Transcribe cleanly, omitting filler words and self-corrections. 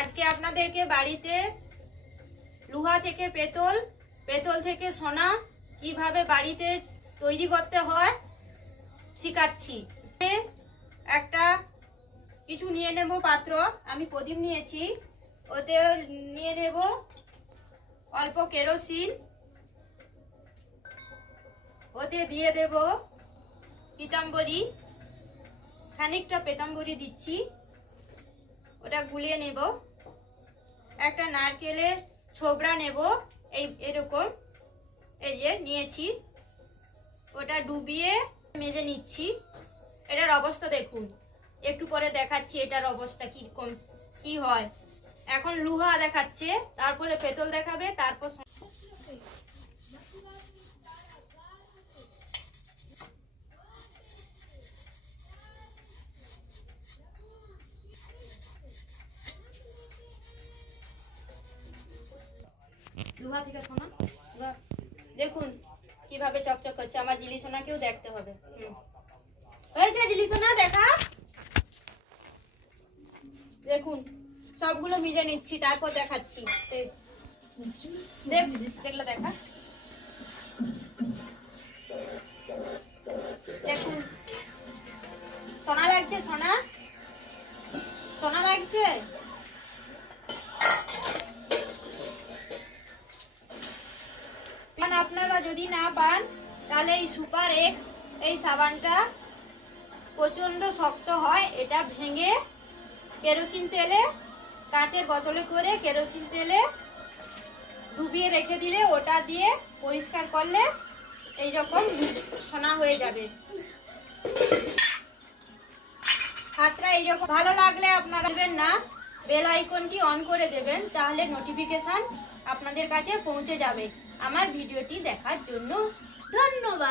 আজকে আপনাদেরকে বাড়িতে লোহা থেকে পেতল, পেতল থেকে সোনা কিভাবে বাড়িতে তৈরি করতে হয় শেখাচ্ছি। একটা কিছু নিয়ে নেব পাত্র, আমি প্রদীপ নিয়েছি, ওতে নিয়ে নেব অল্প কেরোসিন, ওতে দিয়ে দেব পিতাম্বরী, খানিকটা পিতাম্বরী দিচ্ছি, ওটা গুলিয়ে নেব। একটা নারকেলের ছোবড়া নেব, এরকম এই যে নিয়েছি, ওটা ডুবিয়ে মেজে নিচ্ছি। এটার অবস্থা দেখুন, একটু পরে দেখাচ্ছি এটার অবস্থা কিরকম কি হয়। এখন লোহা দেখাচ্ছে, তারপরে পেতল দেখাবে, তারপর লোহা থেকে সোনা। দেখুন কিভাবে চকচক করছে। আমার জিলি সোনাকেও দেখতে হবে। হয়েছে জিলি সোনা দেখা, দেখুন সবগুলো মিজে নিচ্ছি, তারপর দেখাচ্ছি। দেখলে দেখা, দেখুন সোনা লাগছে, সোনা সোনা লাগছে। আপনারা যদি না পান তাহলে এই সুপার এক্স এই সাবানটা প্রচন্ড শক্ত হয়, এটা ভেঙে কেরোসিন তেলে, কাঁচের বোতলে করে কেরোসিন তেলে ডুবিয়ে রেখে দিলে, ওটা দিয়ে পরিষ্কার করলে এইরকম সোনা হয়ে যাবে। হাতটা এইরকম। ভালো লাগলে আপনারা দেবেন না, বেল আইকনটি অন করে দেবেন, তাহলে নোটিফিকেশন আপনাদের কাছে পৌঁছে যাবে। আমার ভিডিওটি দেখার জন্য ধন্যবাদ।